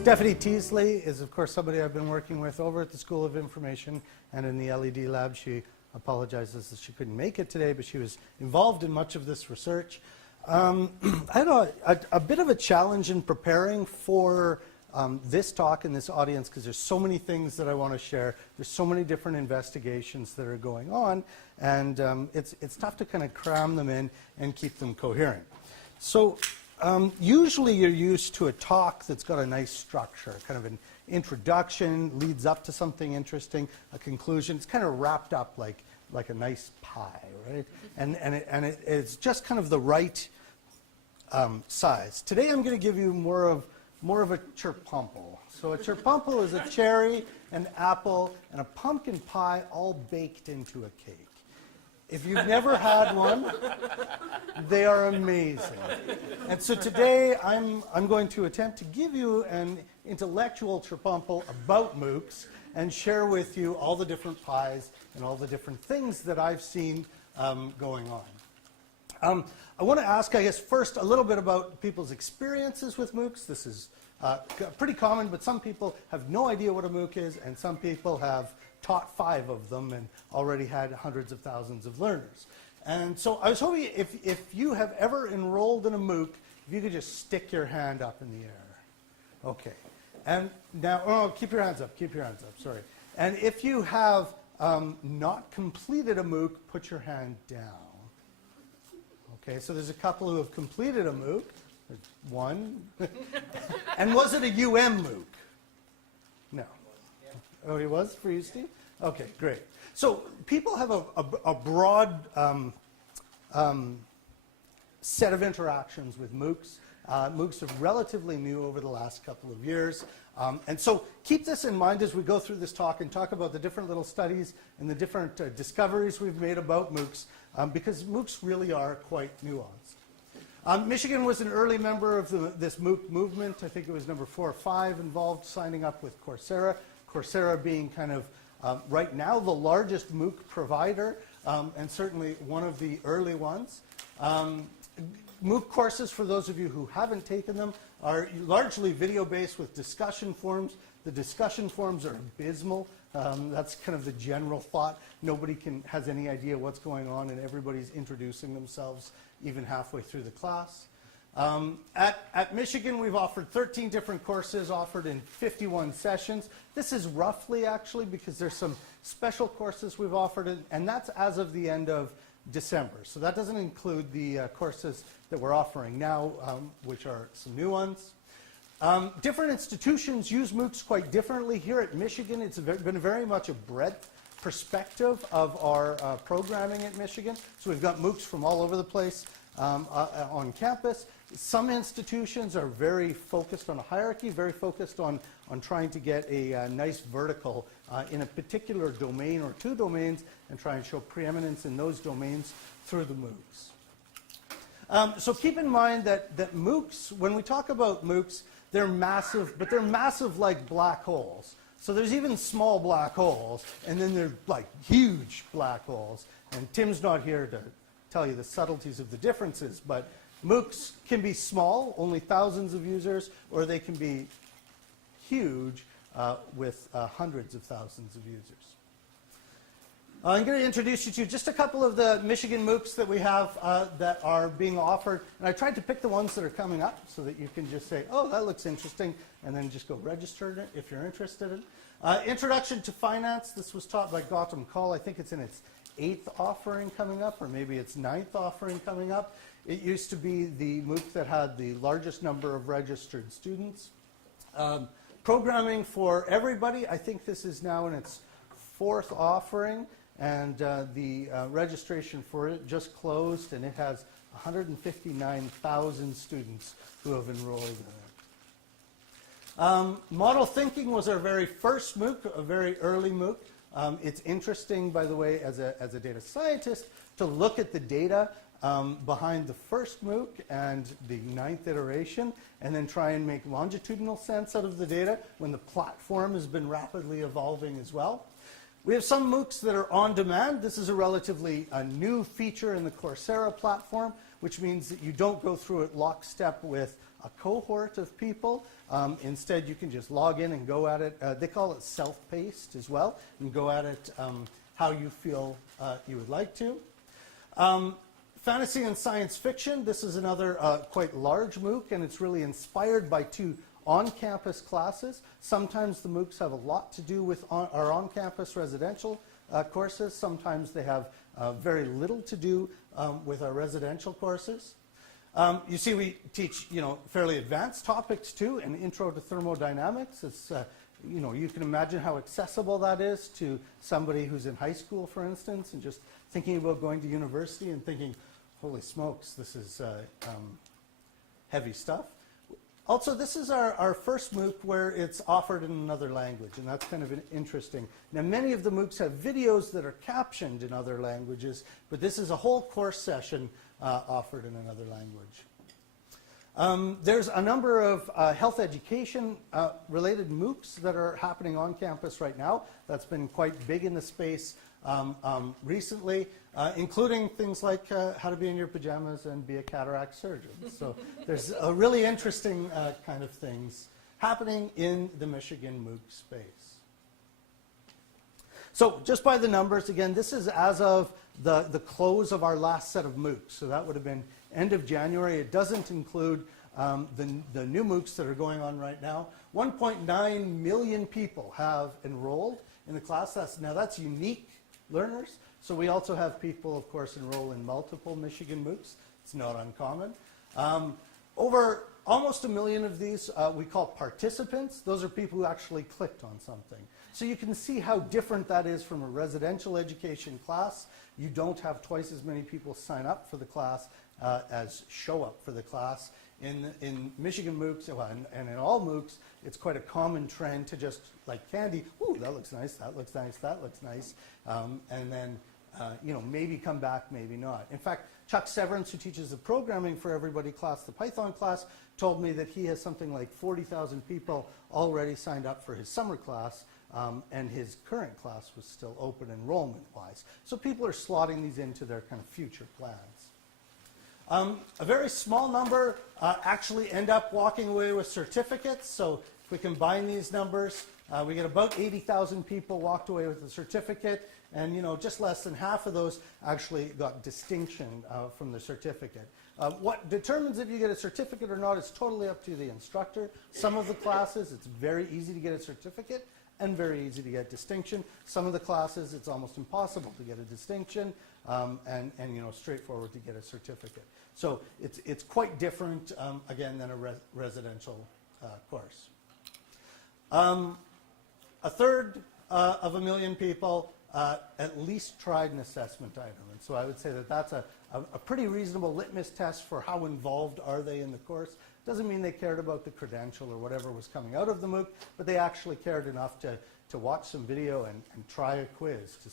Stephanie Teasley is, of course, somebody I've been working with over at the School of Information and in the LED lab. She apologizes that she couldn't make it today, but she was involved in much of this research. I had a bit of a challenge in preparing for this talk and this audience because there's so many things that I want to share. There's so many different investigations that are going on, and it's tough to kind of cram them in and keep them coherent. So usually you're used to a talk that's got a nice structure, kind of an introduction, leads up to something interesting, a conclusion. It's kind of wrapped up like a nice pie, right? And it's just kind of the right size. Today I'm going to give you more of a cherpumple. So a cherpumple is a cherry, an apple, and a pumpkin pie all baked into a cake. If you've never had one, they are amazing. And so today I'm going to attempt to give you an intellectual cherpumple about MOOCs and share with you all the different pies and all the different things that I've seen going on. I want to ask, I guess, first a little bit about people's experiences with MOOCs. This is pretty common, but some people have no idea what a MOOC is, and some people have taught 5 of them and already had hundreds of thousands of learners. And so I was hoping if you have ever enrolled in a MOOC, if you could just stick your hand up in the air. Okay. And now, oh, keep your hands up, sorry. And if you have not completed a MOOC, put your hand down. Okay, so there's a couple who have completed a MOOC. There's one. And was it a MOOC? No. Oh, it was for you, Steve? Okay, great. So people have a broad set of interactions with MOOCs. MOOCs are relatively new over the last couple of years. And so keep this in mind as we go through this talk and talk about the different little studies and the different discoveries we've made about MOOCs, because MOOCs really are quite nuanced. Michigan was an early member of this MOOC movement. I think it was number 4 or 5 involved signing up with Coursera. Coursera being kind of, right now, the largest MOOC provider, and certainly one of the early ones. MOOC courses, for those of you who haven't taken them, are largely video-based with discussion forums. The discussion forums are abysmal. That's kind of the general thought. Nobody has any idea what's going on, and everybody's introducing themselves even halfway through the class. At Michigan, we've offered 13 different courses offered in 51 sessions. This is roughly, actually, because there's some special courses we've offered, and that's as of the end of December. So that doesn't include the courses that we're offering now, which are some new ones. Different institutions use MOOCs quite differently. Here at Michigan, it's been very much a breadth perspective of our programming at Michigan. So we've got MOOCs from all over the place on campus. Some institutions are very focused on a hierarchy, very focused on trying to get a nice vertical in a particular domain or 2 domains and try and show preeminence in those domains through the MOOCs. So keep in mind that MOOCs, when we talk about MOOCs, they're massive, but they're massive like black holes. So there's even small black holes, and then there's like huge black holes. And Tim's not here to tell you the subtleties of the differences, but MOOCs can be small, only thousands of users, or they can be huge with hundreds of thousands of users. I'm going to introduce you to just a couple of the Michigan MOOCs that we have that are being offered. And I tried to pick the ones that are coming up so that you can just say, oh, that looks interesting, and then just go register if you're interested in. Introduction to Finance. This was taught by Gautam Kaul. I think it's in its 8th offering coming up, or maybe its 9th offering coming up. It used to be the MOOC that had the largest number of registered students. Programming for everybody. I think this is now in its 4th offering. And the registration for it just closed, and it has 159,000 students who have enrolled in it. Model Thinking was our very first MOOC, a very early MOOC. It's interesting, by the way, as a data scientist, to look at the data behind the first MOOC and the 9th iteration, and then try and make longitudinal sense out of the data when the platform has been rapidly evolving as well. We have some MOOCs that are on demand. This is a relatively new feature in the Coursera platform, which means that you don't go through it lockstep with a cohort of people. Instead, you can just log in and go at it. They call it self-paced as well, and go at it how you feel you would like to. Fantasy and science fiction. This is another quite large MOOC, and it's really inspired by two on-campus classes. Sometimes the MOOCs have a lot to do with our on-campus residential courses. Sometimes they have very little to do with our residential courses. You see, we teach, fairly advanced topics too, an intro to thermodynamics. It's, you can imagine how accessible that is to somebody who's in high school, for instance, and just thinking about going to university and thinking, holy smokes, this is heavy stuff. Also, this is our first MOOC where it's offered in another language, and that's kind of interesting. Now, many of the MOOCs have videos that are captioned in other languages, but this is a whole course session offered in another language. There's a number of health education related MOOCs that are happening on campus right now. That's been quite big in the space recently, including things like how to be in your pajamas and be a cataract surgeon. So there's a really interesting kind of things happening in the Michigan MOOC space. So just by the numbers, again, this is as of the close of our last set of MOOCs. So that would have been end of January. It doesn't include the new MOOCs that are going on right now. 1.9 million people have enrolled in the class. That's unique learners. So we also have people, of course, enroll in multiple Michigan MOOCs. It's not uncommon. Over almost 1 million of these we call participants. Those are people who actually clicked on something. So you can see how different that is from a residential education class. You don't have twice as many people sign up for the class as show up for the class. In Michigan MOOCs, and in all MOOCs, it's quite a common trend to just, like candy, ooh, that looks nice, that looks nice, that looks nice, and then, maybe come back, maybe not. In fact, Chuck Severance, who teaches the programming for everybody class, the Python class, told me that he has something like 40,000 people already signed up for his summer class, and his current class was still open enrollment-wise. So people are slotting these into their kind of future plans. A very small number actually end up walking away with certificates. So if we combine these numbers, we get about 80,000 people walked away with a certificate, and just less than half of those actually got distinction from the certificate. What determines if you get a certificate or not is totally up to the instructor. Some of the classes, it's very easy to get a certificate and very easy to get distinction. Some of the classes, it's almost impossible to get a distinction, and straightforward to get a certificate. So it's quite different, again, than a residential course. A third of 1 million people at least tried an assessment item. And so I would say that that's a pretty reasonable litmus test for how involved are they in the course. Doesn't mean they cared about the credential or whatever was coming out of the MOOC, but they actually cared enough to watch some video and try a quiz to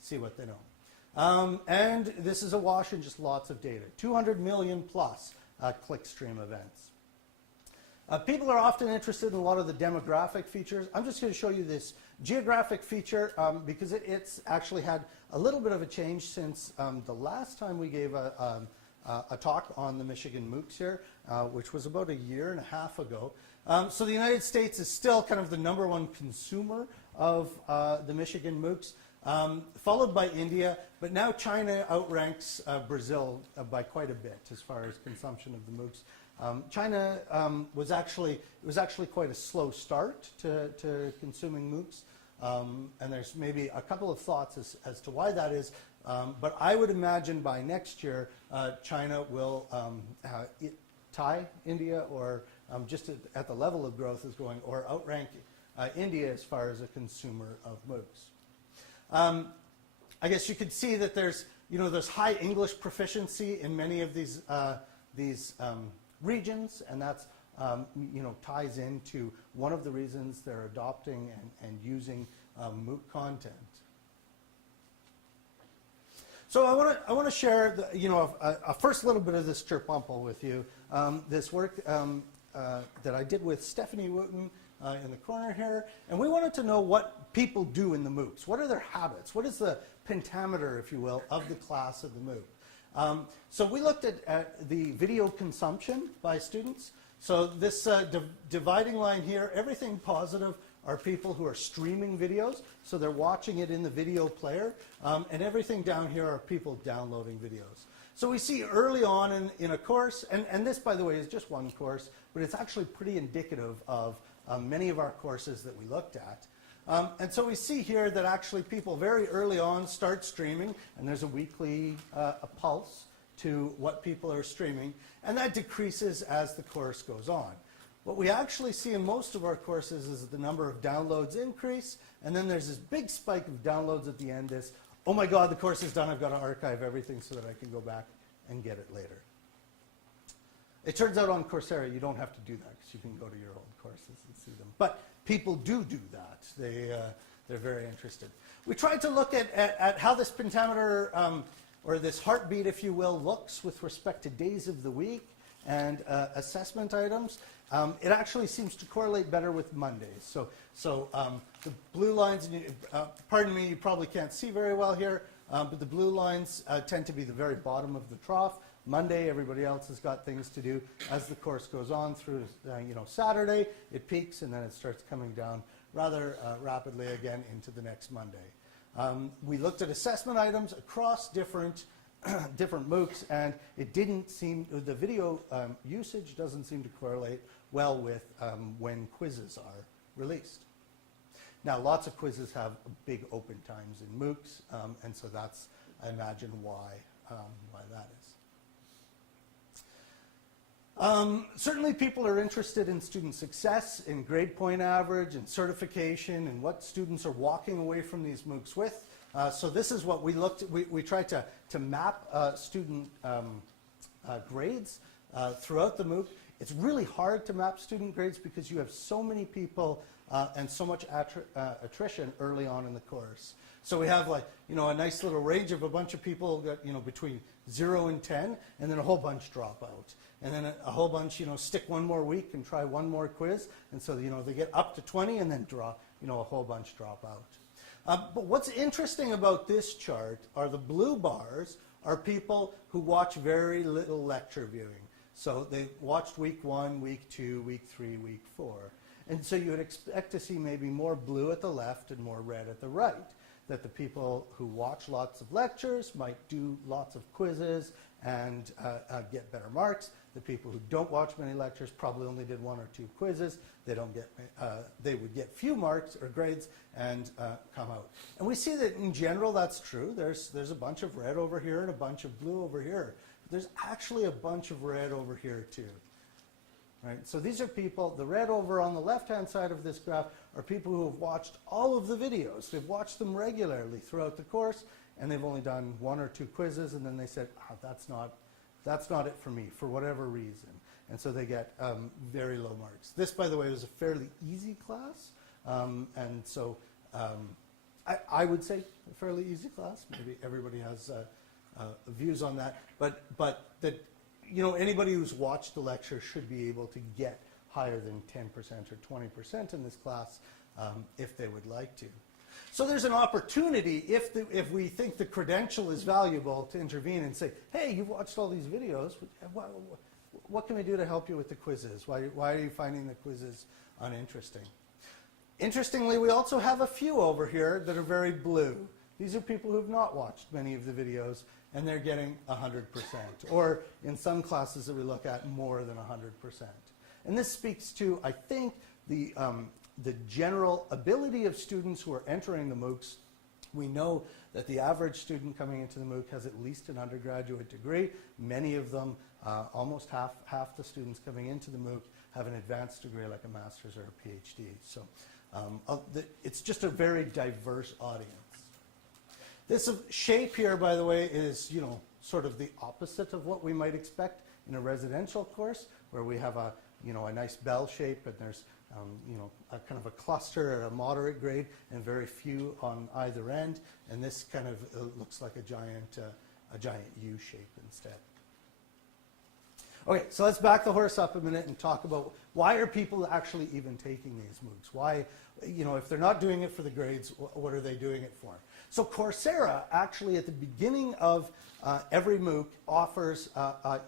see what they know. And this is a wash in just lots of data. 200 million plus clickstream events. People are often interested in a lot of the demographic features. I'm just going to show you this geographic feature because it's actually had a little bit of a change since the last time we gave a talk on the Michigan MOOCs here, which was about 1.5 years ago. So the United States is still kind of the #1 consumer of the Michigan MOOCs, followed by India, but now China outranks Brazil by quite a bit as far as consumption of the MOOCs. China was actually quite a slow start to consuming MOOCs, and there's maybe a couple of thoughts as to why that is. But I would imagine by next year, China will tie India, or just at the level of growth is going, or outrank India as far as a consumer of MOOCs. I guess you could see that there's high English proficiency in many of these regions, and that's ties into one of the reasons they're adopting and using MOOC content. So I want to share a first little bit of this chirpumple with you. This work that I did with Stephanie Wooten in the corner here. And we wanted to know what people do in the MOOCs. What are their habits? What is the pentameter, if you will, of the class of the MOOC? So we looked at the video consumption by students. So this dividing line here, everything positive are people who are streaming videos. So they're watching it in the video player. And everything down here are people downloading videos. So we see early on in a course, and this, by the way, is just one course, but it's actually pretty indicative of many of our courses that we looked at. And so we see here that actually people very early on start streaming, and there's a weekly a pulse to what people are streaming, and that decreases as the course goes on. What we actually see in most of our courses is the number of downloads increase, and then there's this big spike of downloads at the end, this, oh my God, the course is done, I've got to archive everything so that I can go back and get it later. It turns out on Coursera you don't have to do that because you can go to your old courses and see them. But people do that. They're very interested. We tried to look at how this pentameter, or this heartbeat, if you will, looks with respect to days of the week and assessment items. It actually seems to correlate better with Mondays. So the blue lines, pardon me, you probably can't see very well here, but the blue lines tend to be the very bottom of the trough. Monday, everybody else has got things to do. As the course goes on through Saturday, it peaks and then it starts coming down rather rapidly again into the next Monday. We looked at assessment items across different MOOCs, and it didn't seem, the video usage doesn't seem to correlate well with when quizzes are released. Now, lots of quizzes have big open times in MOOCs, and so that's, I imagine, why that is. Certainly people are interested in student success, in grade point average, and certification, and what students are walking away from these MOOCs with. So this is what we looked at. We tried to map student grades throughout the MOOC. It's really hard to map student grades because you have so many people and so much attrition early on in the course. So we have a nice little range of a bunch of people that, between 0 and 10, and then a whole bunch drop out. And then a whole bunch, stick one more week and try one more quiz. And so, they get up to 20 and then a whole bunch drop out. But what's interesting about this chart are the blue bars are people who watch very little lecture viewing. So they watched week 1, week 2, week 3, week 4. And so you would expect to see maybe more blue at the left and more red at the right. That the people who watch lots of lectures might do lots of quizzes and get better marks. The people who don't watch many lectures probably only did 1 or 2 quizzes. They would get few marks or grades and come out. And we see that in general that's true. There's a bunch of red over here and a bunch of blue over here. But there's actually a bunch of red over here too. Right? So these are people, the red over on the left-hand side of this graph are people who have watched all of the videos. They've watched them regularly throughout the course, and they've only done 1 or 2 quizzes, and then they said, that's not it for me, for whatever reason. And so they get very low marks. This, by the way, was a fairly easy class, and so I would say a fairly easy class. Maybe everybody has views on that, but that anybody who's watched the lecture should be able to get higher than 10% or 20% in this class if they would like to. So there's an opportunity, if we think the credential is valuable, to intervene and say, hey, you've watched all these videos. What can we do to help you with the quizzes? Why are you finding the quizzes uninteresting? Interestingly, we also have a few over here that are very blue. These are people who have not watched many of the videos, and they're getting 100%, or in some classes that we look at, more than 100%. And this speaks to, I think, the general ability of students who are entering the MOOCs. We know that the average student coming into the MOOC has at least an undergraduate degree. Many of them, almost half the students coming into the MOOC have an advanced degree like a master's or a PhD. So it's just a very diverse audience. This shape here, by the way, is sort of the opposite of what we might expect in a residential course, where we have a nice bell shape, and there's a kind of a cluster at a moderate grade and very few on either end. And this kind of looks like a giant U shape instead. Okay, so let's back the horse up a minute and talk about why are people actually even taking these MOOCs? Why, if they're not doing it for the grades, what are they doing it for? So Coursera actually at the beginning of every MOOC offers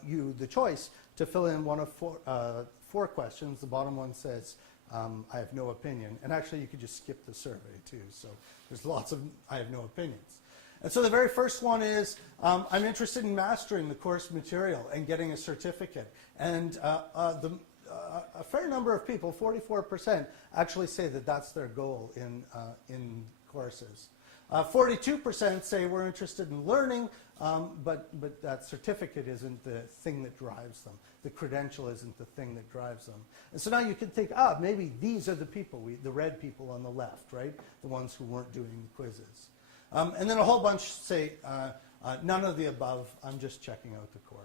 you the choice to fill in one of four questions. The bottom one says, I have no opinion. And actually you could just skip the survey too. So there's lots of I have no opinions. And so the very first one is, I'm interested in mastering the course material and getting a certificate. And a fair number of people, 44%, actually say that that's their goal in courses. 42% say we're interested in learning, but that certificate isn't the thing that drives them. The credential isn't the thing that drives them. And so now you can think, maybe these are the people, the red people on the left, right? The ones who weren't doing the quizzes. And then a whole bunch say, none of the above, I'm just checking out the course.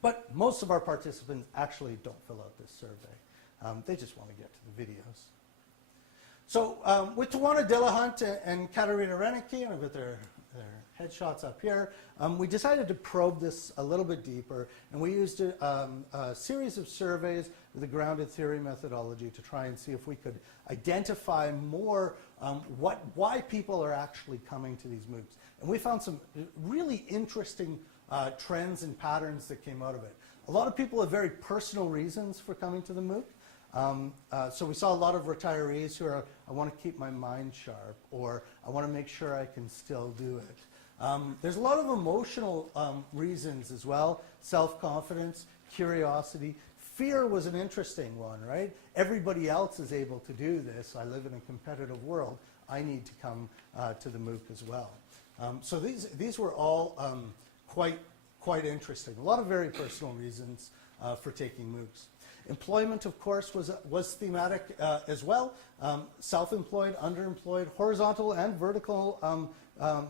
But most of our participants actually don't fill out this survey. They just want to get to the videos. So with Tawana Dillahunt and Katarina Renicky, and I've got their headshots up here, we decided to probe this a little bit deeper, and we used a series of surveys with a grounded theory methodology to try and see if we could identify more why people are actually coming to these MOOCs. And we found some really interesting trends and patterns that came out of it. A lot of people have very personal reasons for coming to the MOOC. So we saw a lot of retirees who are, I want to keep my mind sharp, or I want to make sure I can still do it. There's a lot of emotional reasons as well, self-confidence, curiosity. Fear was an interesting one, right? Everybody else is able to do this. I live in a competitive world. I need to come to the MOOC as well. So these were all quite interesting. A lot of very personal reasons for taking MOOCs. Employment, of course, was thematic as well. Self-employed, underemployed, horizontal and vertical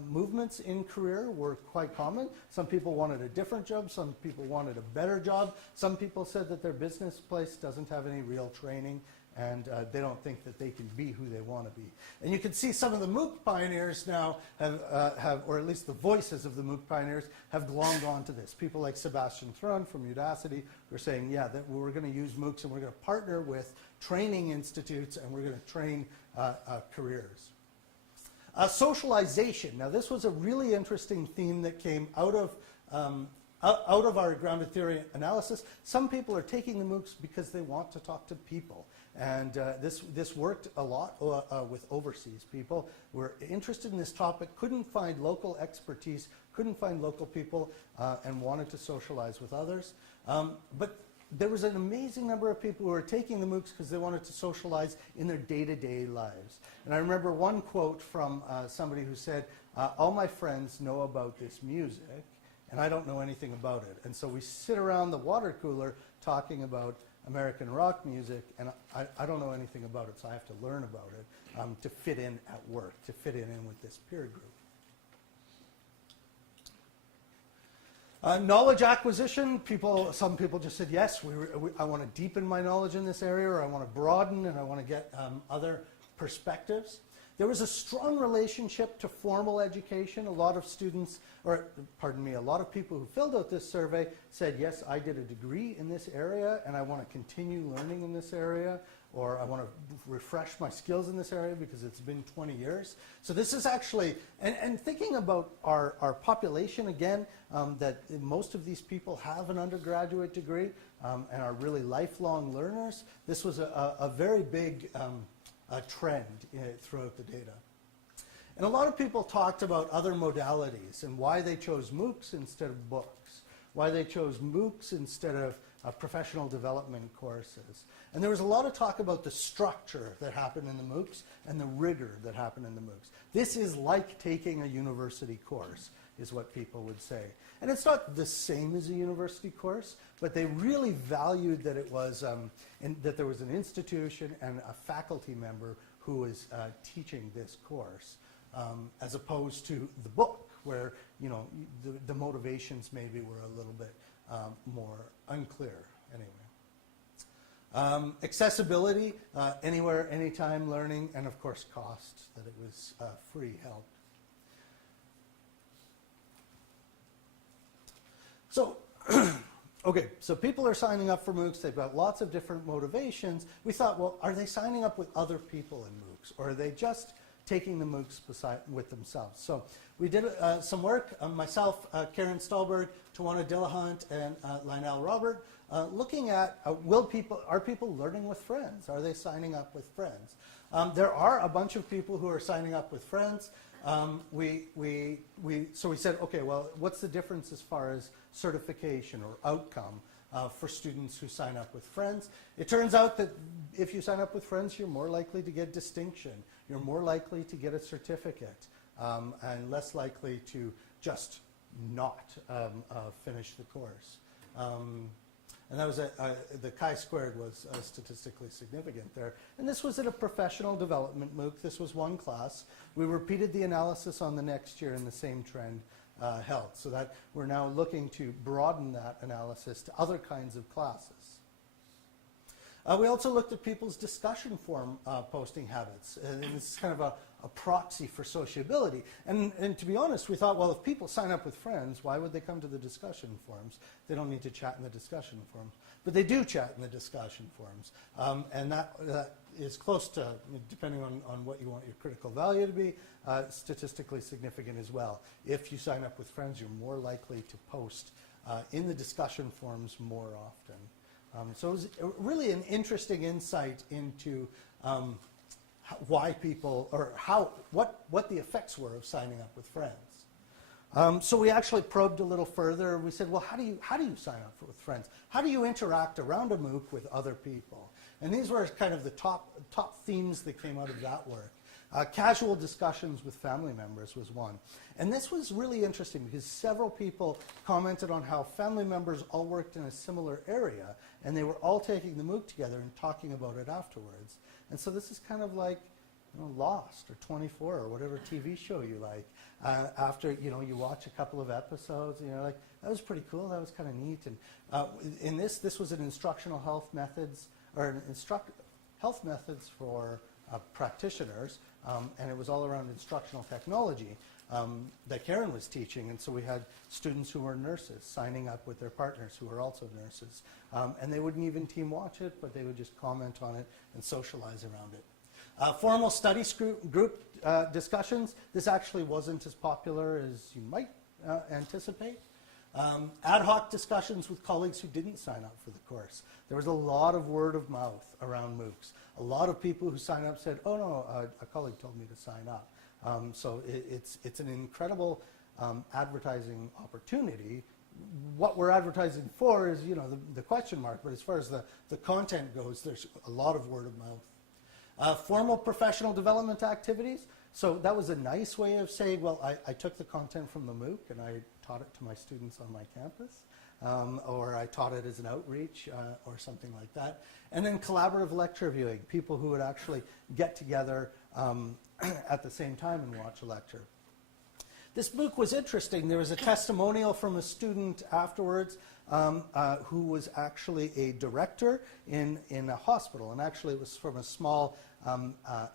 movements in career were quite common. Some people wanted a different job. Some people wanted a better job. Some people said that their business place doesn't have any real training, and they don't think that they can be who they want to be. And you can see some of the MOOC pioneers now have, or at least the voices of the MOOC pioneers, have glommed onto this. People like Sebastian Thrun from Udacity were saying, yeah, that we're going to use MOOCs and we're going to partner with training institutes and we're going to train careers. Socialization. Now, this was a really interesting theme that came out of our grounded theory analysis. Some people are taking the MOOCs because they want to talk to people. And this worked a lot with overseas people who were interested in this topic, couldn't find local expertise, couldn't find local people, and wanted to socialize with others. But there was an amazing number of people who were taking the MOOCs because they wanted to socialize in their day-to-day lives. And I remember one quote from somebody who said, all my friends know about this music, and I don't know anything about it. And so we sit around the water cooler talking about American rock music, and I don't know anything about it, so I have to learn about it to fit in at work, to fit in with this peer group. Knowledge acquisition, some people just said, yes, I want to deepen my knowledge in this area, or I want to broaden, and I want to get other perspectives. There was a strong relationship to formal education. A lot of students, or pardon me, a lot of people who filled out this survey said, yes, I did a degree in this area and I want to continue learning in this area, or I want to refresh my skills in this area because it's been 20 years. So this is actually, and thinking about our population again, that most of these people have an undergraduate degree and are really lifelong learners, this was a very big trend throughout the data. And a lot of people talked about other modalities and why they chose MOOCs instead of books, why they chose MOOCs instead of professional development courses. And there was a lot of talk about the structure that happened in the MOOCs and the rigor that happened in the MOOCs. This is like taking a university course, is what people would say. And it's not the same as a university course, but they really valued that it was, that there was an institution and a faculty member who was teaching this course, as opposed to the book, where the motivations maybe were a little bit more unclear. Anyway, accessibility, anywhere, anytime learning, and of course cost, that it was free help. So, okay, so people are signing up for MOOCs. They've got lots of different motivations. We thought, well, are they signing up with other people in MOOCs, or are they just taking the MOOCs with themselves? So we did some work, myself, Karen Stolberg, Tawana Dillahunt, and Lionel Robert, looking at are people learning with friends? Are they signing up with friends? There are a bunch of people who are signing up with friends. So we said, okay, well, what's the difference as far as certification or outcome for students who sign up with friends? It turns out that if you sign up with friends, you're more likely to get distinction. You're more likely to get a certificate, and less likely to just not finish the course. And that was the chi-squared was statistically significant there. And this was at a professional development MOOC. This was one class. We repeated the analysis on the next year, and the same trend held. So that we're now looking to broaden that analysis to other kinds of classes. We also looked at people's discussion forum posting habits. And this is kind of a proxy for sociability. And to be honest, we thought, well, if people sign up with friends, why would they come to the discussion forums? They don't need to chat in the discussion forums. But they do chat in the discussion forums. And that is close to, depending on what you want your critical value to be, statistically significant as well. If you sign up with friends, you're more likely to post in the discussion forums more often. So it was really an interesting insight into why people, or what the effects were of signing up with friends. So we actually probed a little further. We said, well, how do you sign up with friends? How do you interact around a MOOC with other people? And these were kind of the top themes that came out of that work. Casual discussions with family members was one. And this was really interesting because several people commented on how family members all worked in a similar area, and they were all taking the MOOC together and talking about it afterwards. And so this is kind of like Lost or 24 or whatever TV show you like. After you watch a couple of episodes, and you're like, that was pretty cool, that was kind of neat. And in this was an instructional health methods, or health methods for practitioners, and it was all around instructional technology that Karen was teaching. And so we had students who were nurses signing up with their partners who were also nurses. And they wouldn't even team watch it, but they would just comment on it and socialize around it. Formal study group discussions, this actually wasn't as popular as you might anticipate. Ad hoc discussions with colleagues who didn't sign up for the course. There was a lot of word of mouth around MOOCs. A lot of people who signed up said, oh no, a colleague told me to sign up. So it's an incredible advertising opportunity. What we're advertising for is the question mark, but as far as the content goes, there's a lot of word of mouth. Formal professional development activities. So that was a nice way of saying, well, I took the content from the MOOC and I taught it to my students on my campus, or I taught it as an outreach or something like that. And then collaborative lecture viewing, people who would actually get together at the same time and watch a lecture. This MOOC was interesting. There was a testimonial from a student afterwards who was actually a director in a hospital, and actually it was from a small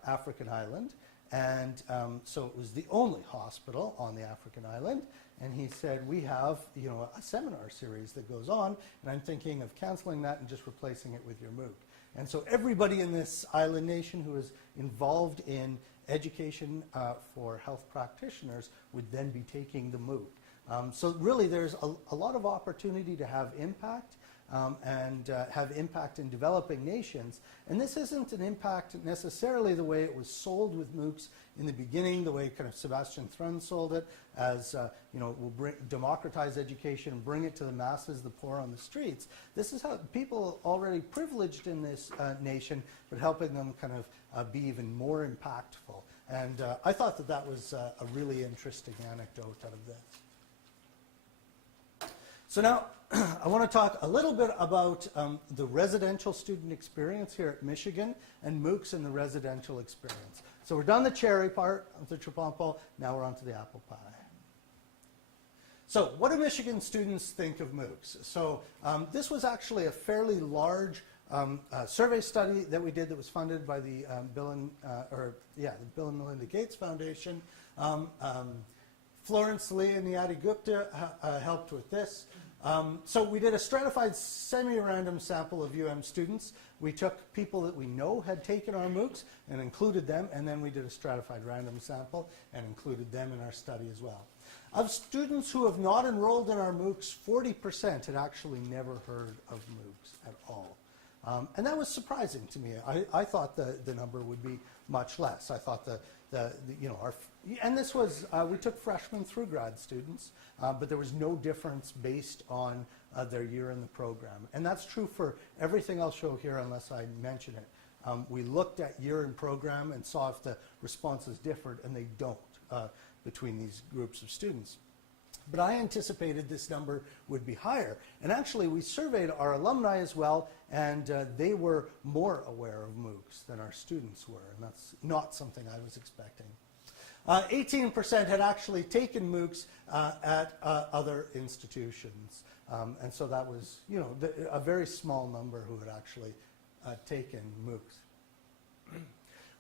African island. And so it was the only hospital on the African island. And he said, we have a seminar series that goes on, and I'm thinking of canceling that and just replacing it with your MOOC. And so everybody in this island nation who is involved in education for health practitioners would then be taking the MOOC. So really there's a lot of opportunity to have impact. And have impact in developing nations. And this isn't an impact necessarily the way it was sold with MOOCs in the beginning, the way kind of Sebastian Thrun sold it, as we'll democratize education, bring it to the masses, the poor on the streets. This is how people already privileged in this nation, but helping them kind of be even more impactful. And I thought that was a really interesting anecdote out of this. So now, I want to talk a little bit about the residential student experience here at Michigan and MOOCs in the residential experience. So we're done the cherry part of the tripompo, now we're on to the apple pie. So what do Michigan students think of MOOCs? So this was actually a fairly large survey study that we did that was funded by the Bill and Melinda Gates Foundation. Florence Lee and Niyati Gupta helped with this. So we did a stratified semi-random sample of UM students. We took people that we know had taken our MOOCs and included them, and then we did a stratified random sample and included them in our study as well. Of students who have not enrolled in our MOOCs, 40% had actually never heard of MOOCs at all. And that was surprising to me. I thought the number would be much less. I thought and this was, we took freshmen through grad students, but there was no difference based on their year in the program. And that's true for everything I'll show here unless I mention it. We looked at year in program and saw if the responses differed, and they don't between these groups of students. But I anticipated this number would be higher. And actually, we surveyed our alumni as well, and they were more aware of MOOCs than our students were. And that's not something I was expecting. 18% had actually taken MOOCs at other institutions. And so that was, a very small number who had actually taken MOOCs.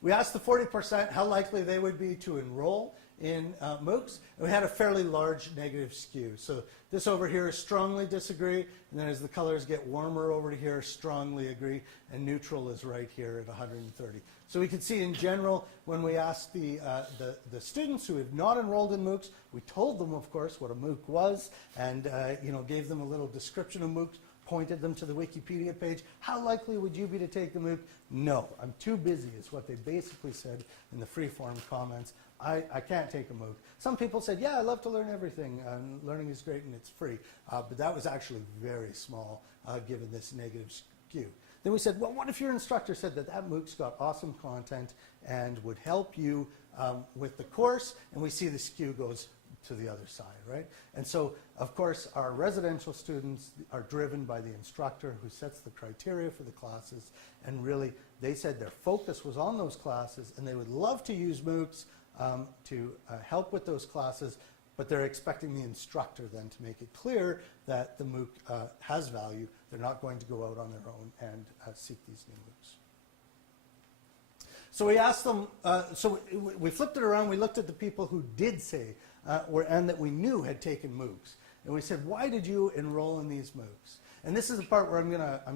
We asked the 40% how likely they would be to enroll in MOOCs. And we had a fairly large negative skew. So this over here is strongly disagree, and then as the colors get warmer over to here, strongly agree, and neutral is right here at 130. So we can see in general, when we asked the students who have not enrolled in MOOCs, we told them, of course, what a MOOC was, and gave them a little description of MOOCs, pointed them to the Wikipedia page. How likely would you be to take the MOOC? No, I'm too busy, is what they basically said in the free-form comments. I can't take a MOOC. Some people said, yeah, I love to learn everything, and learning is great and it's free. But that was actually very small, given this negative skew. Then we said, well, what if your instructor said that MOOC's got awesome content and would help you with the course? And we see the skew goes to the other side, right? And so, of course, our residential students are driven by the instructor who sets the criteria for the classes. And really, they said their focus was on those classes, and they would love to use MOOCs to help with those classes, but they're expecting the instructor then to make it clear that the MOOC has value. They're not going to go out on their own and seek these new MOOCs. So we asked them, so we flipped it around, we looked at the people who did say, and that we knew had taken MOOCs. And we said, why did you enroll in these MOOCs? And this is the part where I'm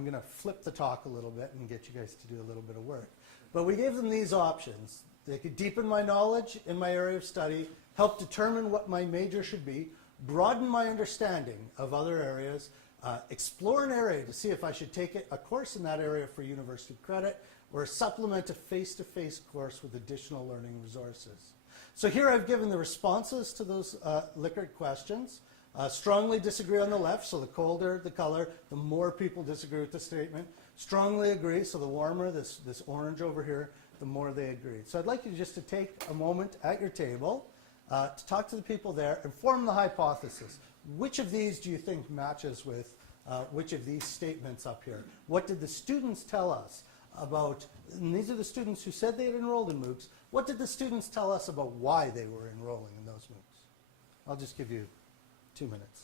gonna flip the talk a little bit and get you guys to do a little bit of work. But we gave them these options. They could deepen my knowledge in my area of study, help determine what my major should be, broaden my understanding of other areas, explore an area to see if I should take a course in that area for university credit, or supplement a face-to-face course with additional learning resources. So here I've given the responses to those Likert questions. Strongly disagree on the left, so the colder the color, the more people disagree with the statement. Strongly agree, so the warmer, this orange over here, the more they agreed. So I'd like you just to take a moment at your table to talk to the people there and form the hypothesis. Which of these do you think matches with which of these statements up here? What did the students tell us about, and these are the students who said they had enrolled in MOOCs, what did the students tell us about why they were enrolling in those MOOCs? I'll just give you 2 minutes.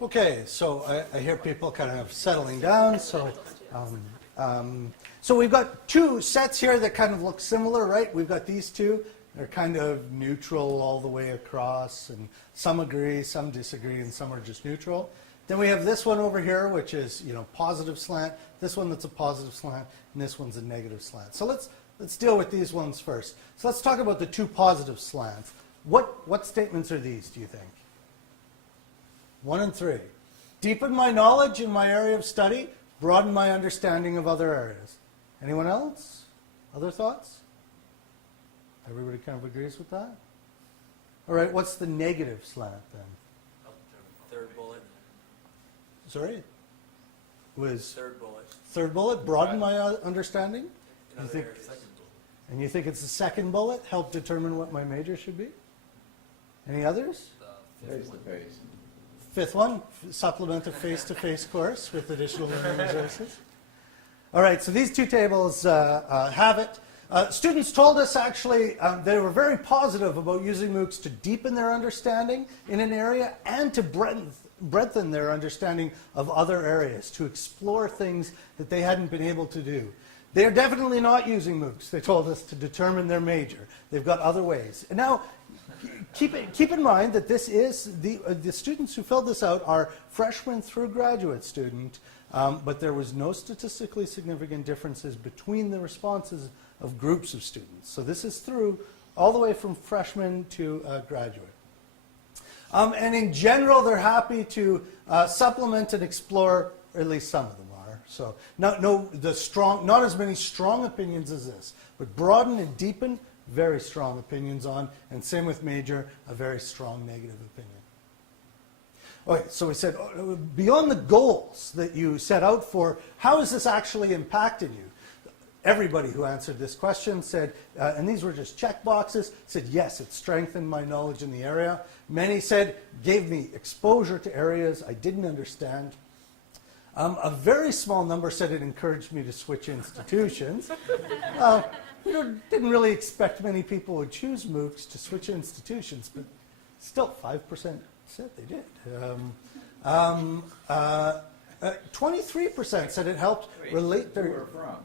Okay, so I hear people kind of settling down. So we've got two sets here that kind of look similar, right? We've got these two. They're kind of neutral all the way across, and some agree, some disagree, and some are just neutral. Then we have this one over here, which is, positive slant. This one that's a positive slant, and this one's a negative slant. So let's deal with these ones first. So let's talk about the two positive slants. What statements are these, do you think? 1 and 3. Deepen my knowledge in my area of study, broaden my understanding of other areas. Anyone else? Other thoughts? Everybody kind of agrees with that? All right, what's the negative slant then? Third bullet. Sorry? Was Third bullet. Broaden my understanding? Second bullet. And you think it's the second bullet? Help determine what my major should be? Any others? Face-to-face. Fifth one, supplement a face-to-face course with additional learning resources. All right, so these two tables have it. Students told us actually they were very positive about using MOOCs to deepen their understanding in an area and to breadthen their understanding of other areas, to explore things that they hadn't been able to do. They are definitely not using MOOCs. They told us to determine their major. They've got other ways. And now, keep in mind that this is the students who filled this out are freshmen through graduate student, but there was no statistically significant differences between the responses of groups of students. So this is through all the way from freshman to graduate. And in general, they're happy to supplement and explore, or at least some of them are. So not as many strong opinions as this, but broaden and deepen, very strong opinions on, and same with major, a very strong negative opinion. Okay, so we said, beyond the goals that you set out for, how has this actually impacted you? Everybody who answered this question said, and these were just check boxes, said, yes, it strengthened my knowledge in the area. Many said, gave me exposure to areas I didn't understand. A very small number said it encouraged me to switch institutions. Didn't really expect many people would choose MOOCs to switch institutions, but still 5% said they did. 23% said it helped relate their... Who are from?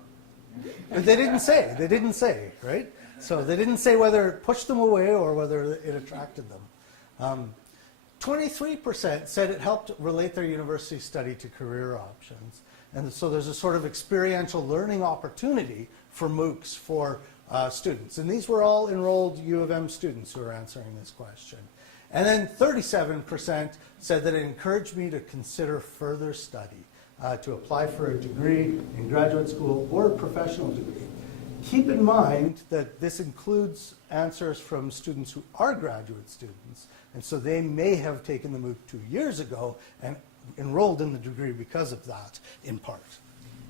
They didn't say. They didn't say, right? So they didn't say whether it pushed them away or whether it attracted them. 23% said it helped relate their university study to career options. And so there's a sort of experiential learning opportunity for MOOCs for students. And these were all enrolled U of M students who were answering this question. And then 37% said that it encouraged me to consider further study, to apply for a degree in graduate school or a professional degree. Keep in mind that this includes answers from students who are graduate students, and so they may have taken the MOOC 2 years ago and enrolled in the degree because of that, in part.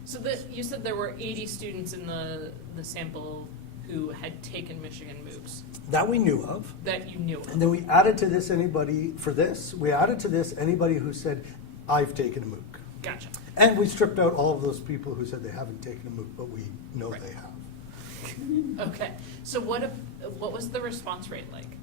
So you said there were 80 students in the sample who had taken Michigan MOOCs. That we knew of. That you knew of. And then we added to this anybody who said, I've taken a MOOC. Gotcha. And we stripped out all of those people who said they haven't taken a MOOC, but we know Right. they have. Okay. So what was the response rate like?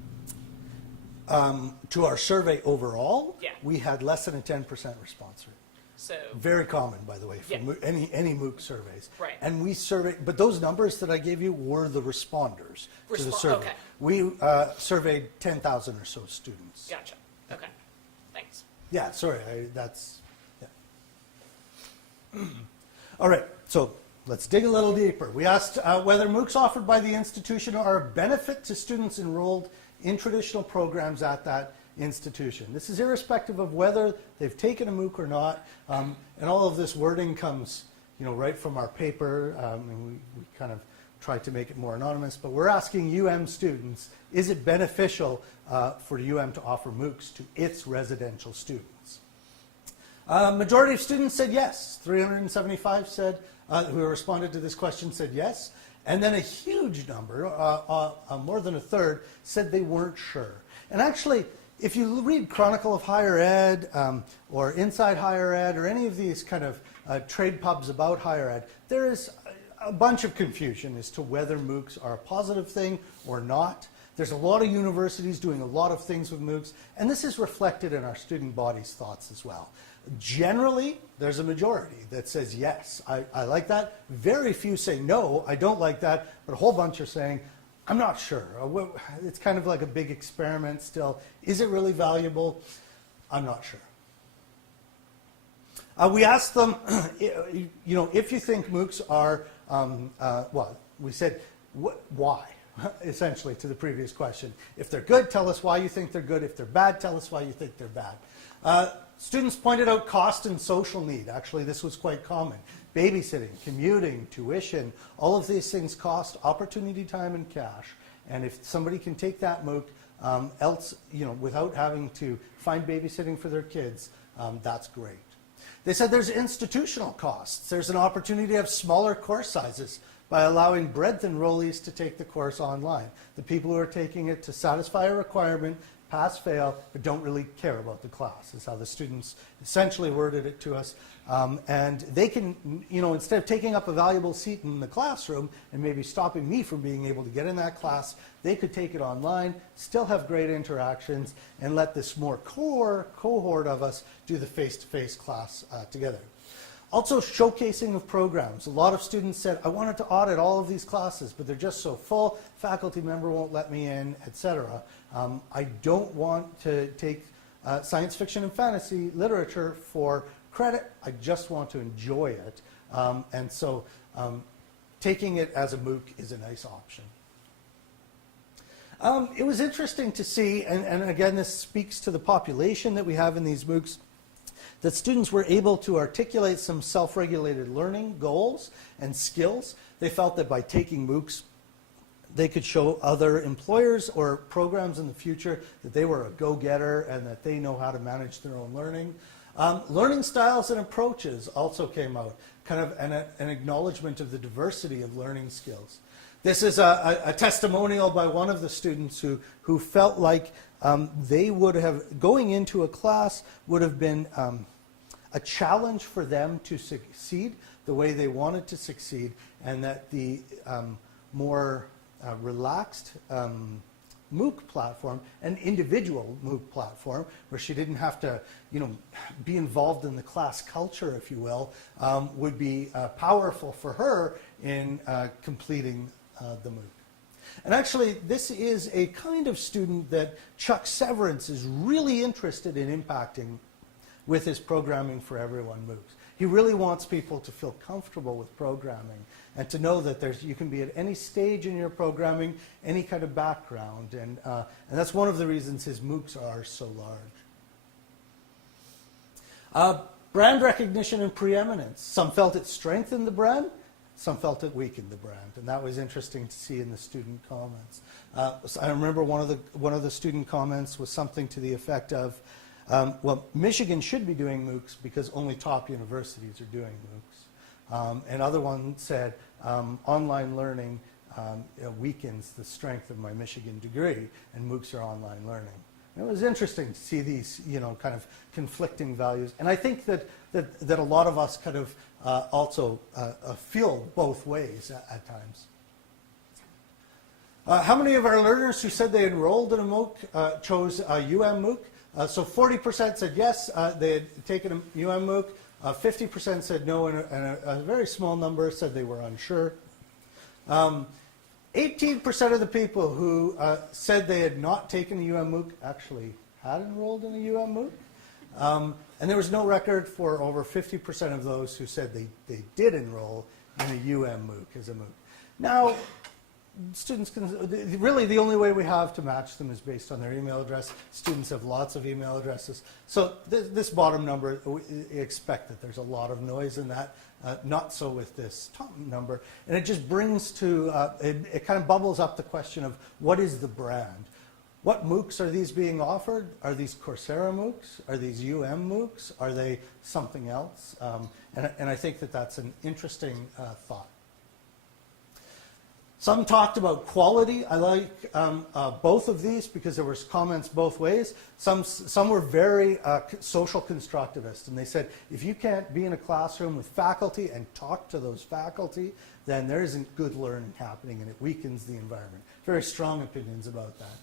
To our survey overall, Yeah. we had less than a 10% response rate. So Very common, by the way, for Yeah. any MOOC surveys. Right. And we surveyed, but those numbers that I gave you were the responders to the survey. Okay. We surveyed 10,000 or so students. gotcha. Okay. Thanks. Yeah, sorry, yeah. All right, so let's dig a little deeper. We asked whether MOOCs offered by the institution are a benefit to students enrolled in traditional programs at that institution. This is irrespective of whether they've taken a MOOC or not, and all of this wording comes, right from our paper, and we kind of tried to make it more anonymous, but we're asking UM students, is it beneficial for UM to offer MOOCs to its residential students? Majority of students said yes. 375 said, who responded to this question said yes. And then a huge number, more than a third, said they weren't sure. And actually, if you read Chronicle of Higher Ed or Inside Higher Ed or any of these kind of trade pubs about higher ed, there is a bunch of confusion as to whether MOOCs are a positive thing or not. There's a lot of universities doing a lot of things with MOOCs, and this is reflected in our student body's thoughts as well. Generally, there's a majority that says, yes, I like that. Very few say, no, I don't like that, but a whole bunch are saying, I'm not sure. It's kind of like a big experiment still. Is it really valuable? I'm not sure. We asked them, if you think MOOCs are, we said, why? Essentially, to the previous question. If they're good, tell us why you think they're good. If they're bad, tell us why you think they're bad. Students pointed out cost and social need. Actually, this was quite common. Babysitting, commuting, tuition, all of these things cost opportunity, time, and cash. And if somebody can take that MOOC without having to find babysitting for their kids, that's great. They said there's institutional costs. There's an opportunity to have smaller course sizes by allowing breadth enrollees to take the course online. The people who are taking it to satisfy a requirement, pass, fail, but don't really care about the class, is how the students essentially worded it to us. And they can, instead of taking up a valuable seat in the classroom and maybe stopping me from being able to get in that class, they could take it online, still have great interactions, and let this more core cohort of us do the face-to-face class together. Also, showcasing of programs. A lot of students said, I wanted to audit all of these classes, but they're just so full, faculty member won't let me in, etc. I don't want to take science fiction and fantasy literature for credit. I just want to enjoy it. And so taking it as a MOOC is a nice option. It was interesting to see, and again, this speaks to the population that we have in these MOOCs, that students were able to articulate some self-regulated learning goals and skills. They felt that by taking MOOCs, they could show other employers or programs in the future that they were a go-getter and that they know how to manage their own learning. Learning styles and approaches also came out, kind of an acknowledgement of the diversity of learning skills. This is a testimonial by one of the students who felt like they would have, going into a class would have been a challenge for them to succeed the way they wanted to succeed, and that the more relaxed MOOC platform, an individual MOOC platform, where she didn't have to, be involved in the class culture, if you will, would be powerful for her in completing the MOOC. And actually, this is a kind of student that Chuck Severance is really interested in impacting with his Programming for Everyone MOOCs. He really wants people to feel comfortable with programming and to know that you can be at any stage in your programming, any kind of background, and that's one of the reasons his MOOCs are so large. Brand recognition and preeminence. Some felt it strengthened the brand, some felt it weakened the brand, and that was interesting to see in the student comments. I remember one of the student comments was something to the effect of, well, Michigan should be doing MOOCs because only top universities are doing MOOCs. Another one said, online learning weakens the strength of my Michigan degree, and MOOCs are online learning. And it was interesting to see these, kind of conflicting values. And I think that a lot of us kind of also feel both ways at times. How many of our learners who said they enrolled in a MOOC chose a MOOC? So 40% said yes, they had taken a MOOC. 50% said no, and a very small number said they were unsure. 18% of the people who said they had not taken a MOOC actually had enrolled in a MOOC. And there was no record for over 50% of those who said they did enroll in a MOOC as a MOOC. Now, students can, really the only way we have to match them is based on their email address. Students have lots of email addresses. So this bottom number, we expect that there's a lot of noise in that. Not so with this top number. And it just brings to, it kind of bubbles up the question of what is the brand? What MOOCs are these being offered? Are these Coursera MOOCs? Are these MOOCs? Are they something else? And I think that that's an interesting thought. Some talked about quality. I like both of these because there was comments both ways. Some were very social constructivist, and they said, if you can't be in a classroom with faculty and talk to those faculty, then there isn't good learning happening, and it weakens the environment. Very strong opinions about that.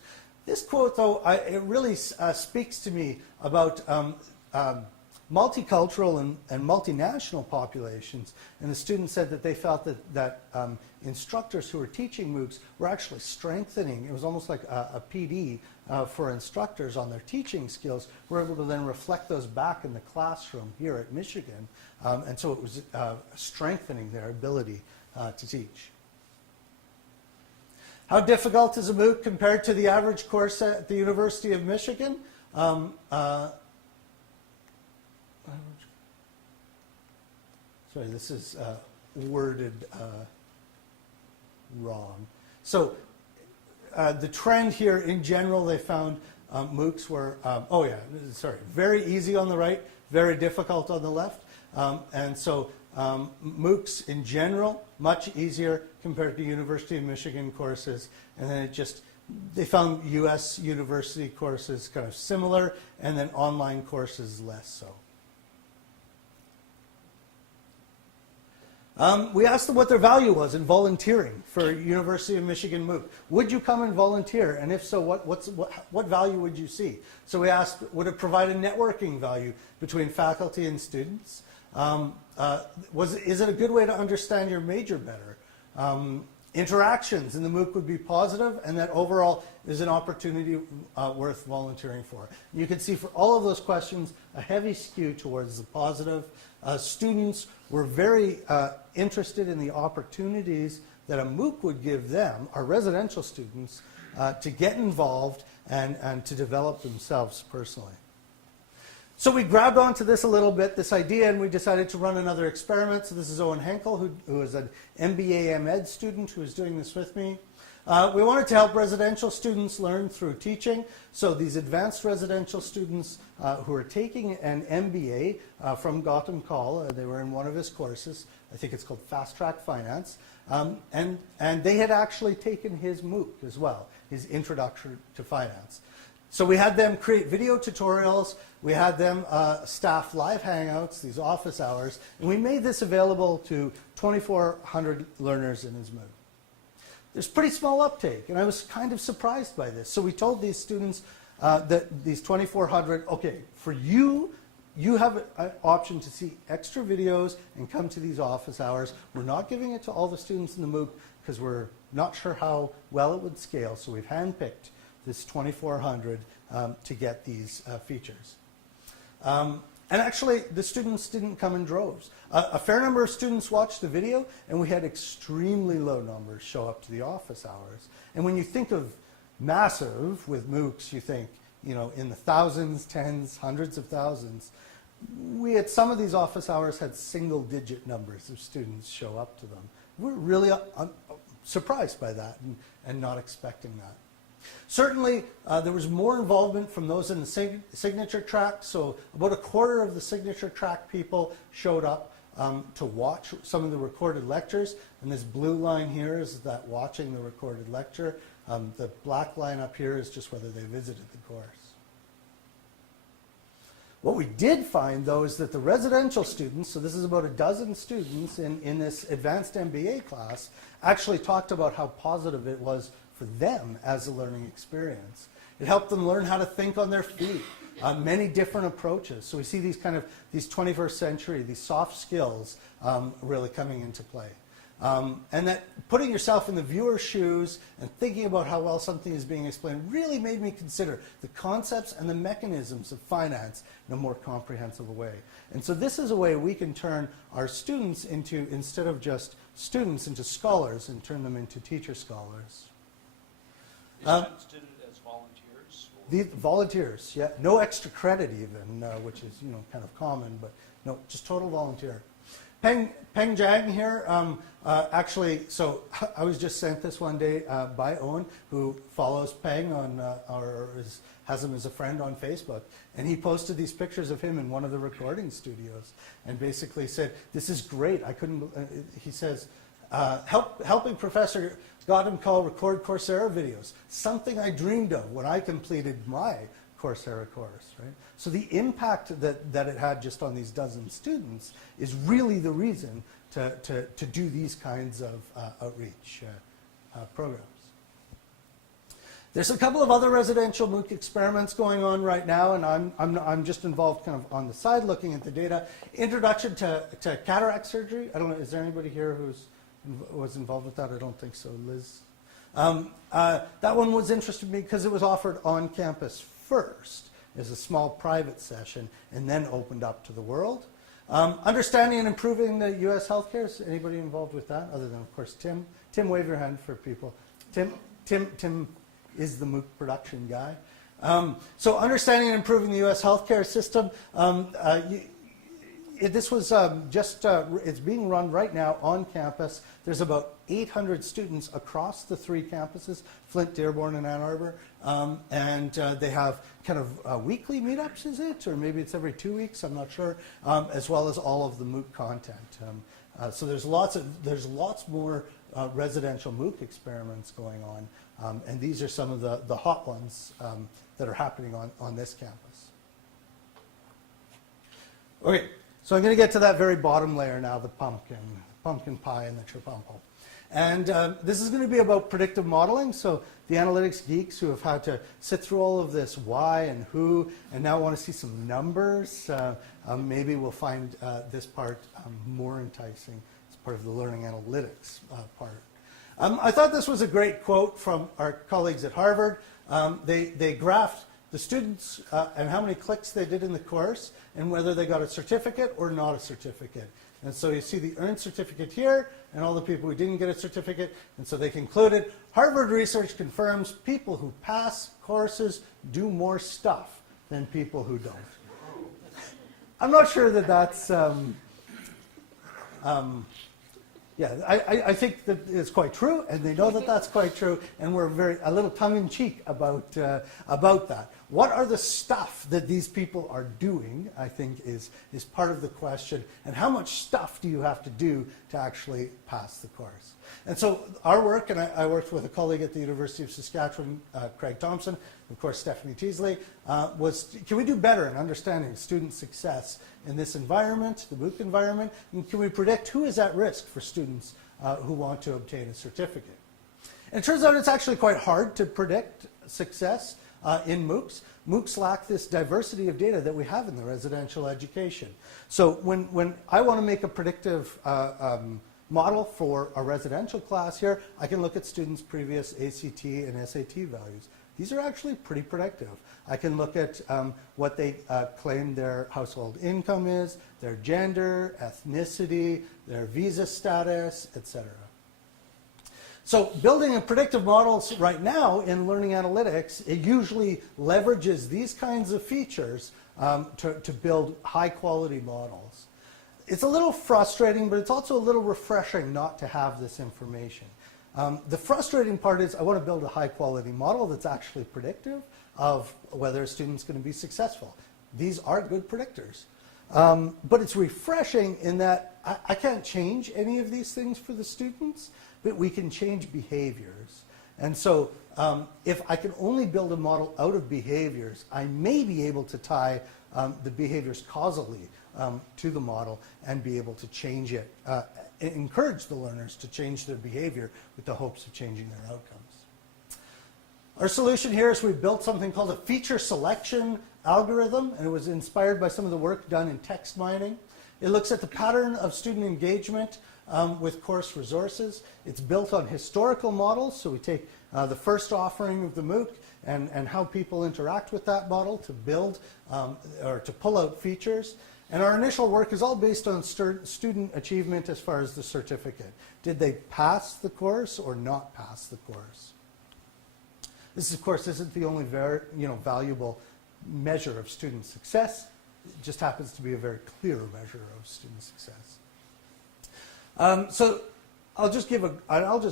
This quote, though, it really speaks to me about multicultural and multinational populations, and the students said that they felt that instructors who were teaching MOOCs were actually strengthening. It was almost like a PD for instructors on their teaching skills. We're able to then reflect those back in the classroom here at Michigan, and so it was strengthening their ability to teach. How difficult is a MOOC compared to the average course at the University of Michigan? Sorry, this is worded wrong. So the trend here in general, they found MOOCs were, very easy on the right, very difficult on the left. And so MOOCs in general, much easier compared to University of Michigan courses. And then they found US university courses kind of similar, and then online courses less so. We asked them what their value was in volunteering for University of Michigan MOOC. Would you come and volunteer? And if so, what value would you see? So we asked, would it provide a networking value between faculty and students? Is it a good way to understand your major better? Interactions in the MOOC would be positive, and that overall is an opportunity worth volunteering for. You can see for all of those questions, a heavy skew towards the positive. Students were very interested in the opportunities that a MOOC would give them, our residential students, to get involved and to develop themselves personally. So we grabbed onto this a little bit, this idea, and we decided to run another experiment. So this is Owen Henkel, who is an MBA MEd student who is doing this with me. We wanted to help residential students learn through teaching. So these advanced residential students who are taking an MBA from Gautam Kaul, they were in one of his courses. I think it's called Fast Track Finance. And they had actually taken his MOOC as well, his Introduction to Finance. So we had them create video tutorials, we had them staff live hangouts, these office hours, and we made this available to 2,400 learners in his MOOC. There's pretty small uptake, and I was kind of surprised by this. So we told these students that these 2,400, okay, for you, you have an option to see extra videos and come to these office hours. We're not giving it to all the students in the MOOC because we're not sure how well it would scale, so we've handpicked this 2,400 to get these features. And actually, the students didn't come in droves. A fair number of students watched the video, and we had extremely low numbers show up to the office hours. And when you think of massive with MOOCs, you think, you know, in the thousands, tens, hundreds of thousands. We at some of these office hours had single-digit numbers of students show up to them. We're really surprised by that and not expecting that. Certainly, there was more involvement from those in the signature track, so about a quarter of the signature track people showed up to watch some of the recorded lectures, and this blue line here is that watching the recorded lecture. The black line up here is just whether they visited the course. What we did find, though, is that the residential students, so this is about a dozen students in this advanced MBA class, actually talked about how positive it was for them as a learning experience. It helped them learn how to think on their feet, many different approaches. So we see these 21st century, these soft skills really coming into play. And that putting yourself in the viewer's shoes and thinking about how well something is being explained really made me consider the concepts and the mechanisms of finance in a more comprehensive way. And so this is a way we can turn our students into, instead of just students, into scholars and turn them into teacher scholars. Is students did it as volunteers? The volunteers, yeah. No extra credit even, which is kind of common, but no, just total volunteer. Peng Jang here, actually, so I was just sent this one day by Owen, who follows Peng on, has him as a friend on Facebook, and he posted these pictures of him in one of the recording studios, and basically said, "This is great. I couldn't." He says, "Helping Professor Gautam Kaul record Coursera videos, something I dreamed of when I completed my Coursera course." Right? So the impact that it had just on these dozen students is really the reason to do these kinds of outreach programs. There's a couple of other residential MOOC experiments going on right now, and I'm just involved kind of on the side looking at the data. Introduction to cataract surgery. I don't know, is there anybody here was involved with that? I don't think so. Liz? That one was interesting to me because it was offered on campus first as a small private session and then opened up to the world. Understanding and improving the U.S. healthcare. Is anybody involved with that? Other than, of course, Tim. Tim, wave your hand for people. Tim is the MOOC production guy. So understanding and improving the U.S. healthcare system. This was it's being run right now on campus. There's about 800 students across the three campuses, Flint, Dearborn, and Ann Arbor. And they have kind of weekly meetups, is it? Or maybe it's every 2 weeks, I'm not sure, as well as all of the MOOC content. So there's lots more residential MOOC experiments going on. And these are some of the hot ones that are happening on this campus. Okay. So I'm going to get to that very bottom layer now, the pumpkin pie and the chirpumple. And this is going to be about predictive modeling. So the analytics geeks who have had to sit through all of this why and who and now want to see some numbers, maybe will find this part more enticing as part of the learning analytics part. I thought this was a great quote from our colleagues at Harvard. They graphed the students and how many clicks they did in the course and whether they got a certificate or not a certificate. And so you see the earned certificate here and all the people who didn't get a certificate. And so they concluded, Harvard research confirms people who pass courses do more stuff than people who don't. I'm not sure that that's... yeah, I think that it's quite true, and they know that that's quite true, and we're a little tongue-in-cheek about that. What are the stuff that these people are doing, I think, is part of the question, and how much stuff do you have to do to actually pass the course? And so our work, and I worked with a colleague at the University of Saskatchewan, Craig Thompson, and of course Stephanie Teasley, was can we do better in understanding student success in this environment, the MOOC environment, and can we predict who is at risk for students who want to obtain a certificate? And it turns out it's actually quite hard to predict success in MOOCs. MOOCs lack this diversity of data that we have in the residential education. So when I want to make a predictive model for a residential class here, I can look at students' previous ACT and SAT values. These are actually pretty predictive. I can look at what they claim their household income is, their gender, ethnicity, their visa status, etc. So building a predictive models right now in learning analytics, it usually leverages these kinds of features to build high quality models. It's a little frustrating, but it's also a little refreshing not to have this information. The frustrating part is I want to build a high quality model that's actually predictive of whether a student's going to be successful. These are good predictors. But it's refreshing in that I can't change any of these things for the students, but we can change behaviors. And so if I can only build a model out of behaviors, I may be able to tie the behaviors causally to the model and be able to change it, encourage the learners to change their behavior with the hopes of changing their outcomes. Our solution here is we built something called a feature selection algorithm, and it was inspired by some of the work done in text mining. It looks at the pattern of student engagement with course resources. It's built on historical models, so we take the first offering of the MOOC and how people interact with that model to build or to pull out features. And our initial work is all based on student achievement as far as the certificate. Did they pass the course or not pass the course? This, of course, isn't the only valuable measure of student success. It just happens to be a very clear measure of student success. So I'll just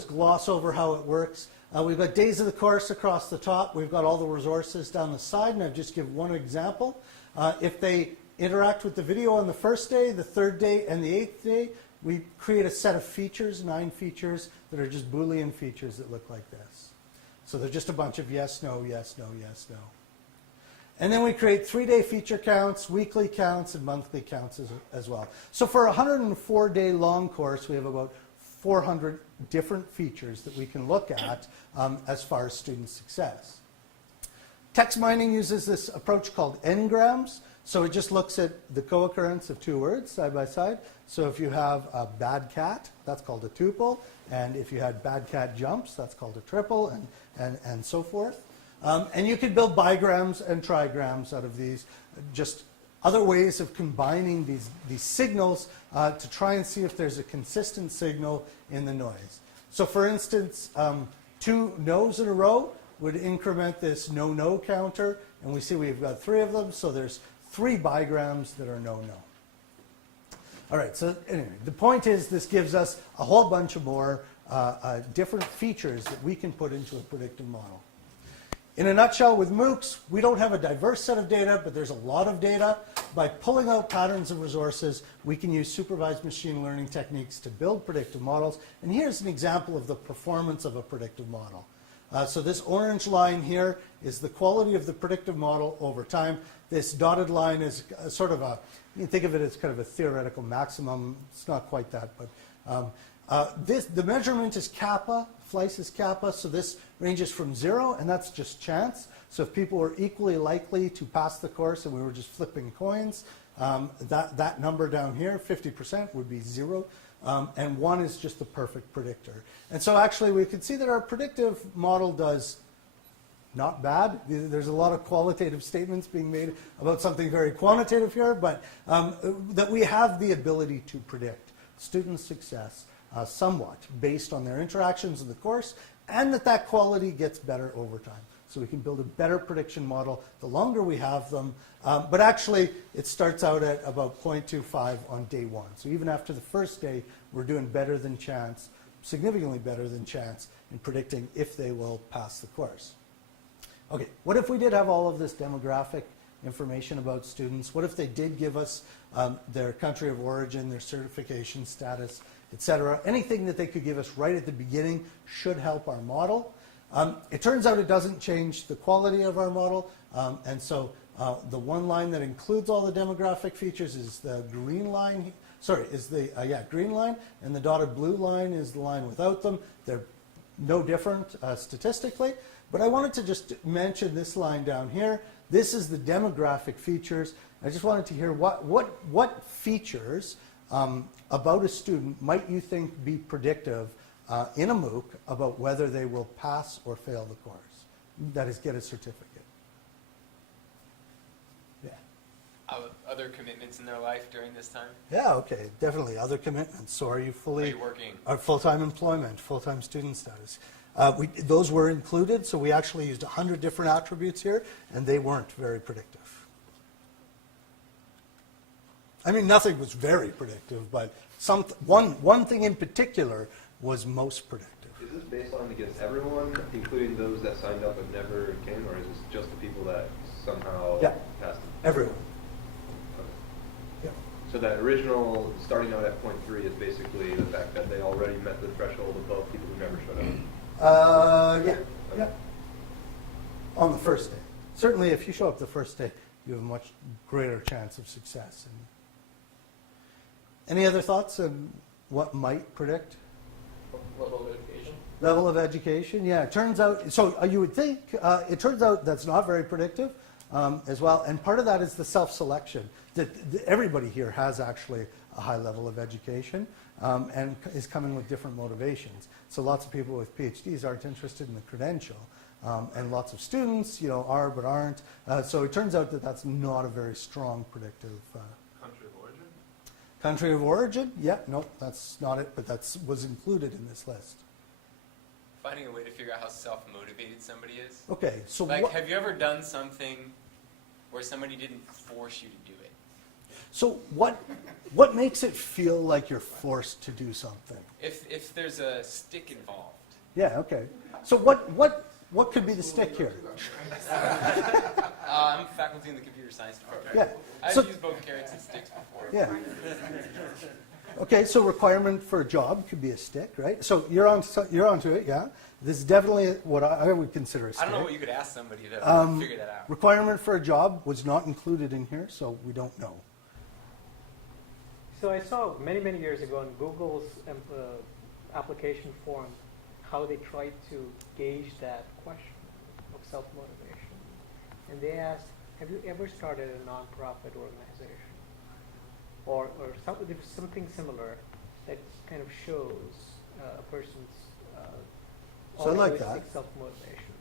gloss over how it works. We've got days of the course across the top. We've got all the resources down the side, and I'll just give one example. If they interact with the video on the first day, the third day, and the 8th day, we create a set of features, 9 features, that are just Boolean features that look like this. So they're just a bunch of yes, no, yes, no, yes, no. And then we create 3-day feature counts, weekly counts, and monthly counts as well. So for a 104-day long course, we have about 400 different features that we can look at as far as student success. Text mining uses this approach called n-grams. So it just looks at the co-occurrence of 2 words side by side. So if you have a bad cat, that's called a tuple. And if you had bad cat jumps, that's called a triple, and so forth. And you could build bigrams and trigrams out of these, just other ways of combining these signals to try and see if there's a consistent signal in the noise. So for instance, 2 no's in a row would increment this no-no counter, and we see we've got 3 of them, so there's 3 bigrams that are no-no. All right, so anyway, the point is this gives us a whole bunch of more different features that we can put into a predictive model. In a nutshell, with MOOCs, we don't have a diverse set of data, but there's a lot of data. By pulling out patterns of resources, we can use supervised machine learning techniques to build predictive models. And here's an example of the performance of a predictive model. So this orange line here is the quality of the predictive model over time. This dotted line is sort of you can think of it as kind of a theoretical maximum. It's not quite that, but The measurement is kappa, Fleiss is kappa, so this ranges from 0, and that's just chance. So if people were equally likely to pass the course and we were just flipping coins, that number down here, 50%, would be 0. And 1 is just the perfect predictor. And so actually we can see that our predictive model does not bad. There's a lot of qualitative statements being made about something very quantitative here, but that we have the ability to predict student success somewhat based on their interactions in the course, and that quality gets better over time. So we can build a better prediction model the longer we have them. But actually, it starts out at about 0.25 on day 1. So even after the first day, we're doing better than chance, significantly better than chance in predicting if they will pass the course. Okay, what if we did have all of this demographic information about students? What if they did give us their country of origin, their certification status, etc.? Anything that they could give us right at the beginning should help our model. It turns out it doesn't change the quality of our model, and so the one line that includes all the demographic features is the green line. Green line, and the dotted blue line is the line without them. They're no different statistically, but I wanted to just mention this line down here. This is the demographic features. I just wanted to hear what features about a student might you think be predictive in a MOOC about whether they will pass or fail the course, that is, get a certificate. Yeah. Other commitments in their life during this time? Yeah, okay, definitely. Other commitments. So are you fully... Are you working? Full-time employment, full-time student status. Those were included, so we actually used 100 different attributes here, and they weren't very predictive. I mean, nothing was very predictive, but one thing in particular was most predictive. Is this baseline against everyone, including those that signed up and never came, or is this just the people that somehow passed it? Everyone. Okay. Yeah. So that original starting out at 0.3 is basically the fact that they already met the threshold above people who never showed up? Yeah. On the first day. Certainly, if you show up the first day, you have a much greater chance of success. Any other thoughts on what might predict? Level of education? Level of education, yeah. It turns out, so you would think, it turns out that's not very predictive as well. And part of that is the self-selection. That everybody here has actually a high level of education and is coming with different motivations. So lots of people with PhDs aren't interested in the credential. And lots of students, are but aren't. So it turns out that that's not a very strong predictive. Country of origin? Country of origin? Yeah, no, that's not it, but that was included in this list. Finding a way to figure out how self-motivated somebody is. Okay, so have you ever done something where somebody didn't force you to do it? So what makes it feel like you're forced to do something? If there's a stick involved. Yeah, okay. So what could be the stick here? I'm faculty in the computer science department. Yeah. I've So, used both carrots and sticks before. yeah. Okay, so requirement for a job could be a stick, right? So you're onto it, yeah. This is definitely what I would consider a I stick. don't know what you could ask somebody to figure that out. Requirement for a job was not included in here, so we don't know. So I saw many, many years ago on Google's application form how they tried to gauge that question of self-motivation. And they asked, have you ever started a nonprofit organization? Or something similar that kind of shows a person's So I like that. self-motivation.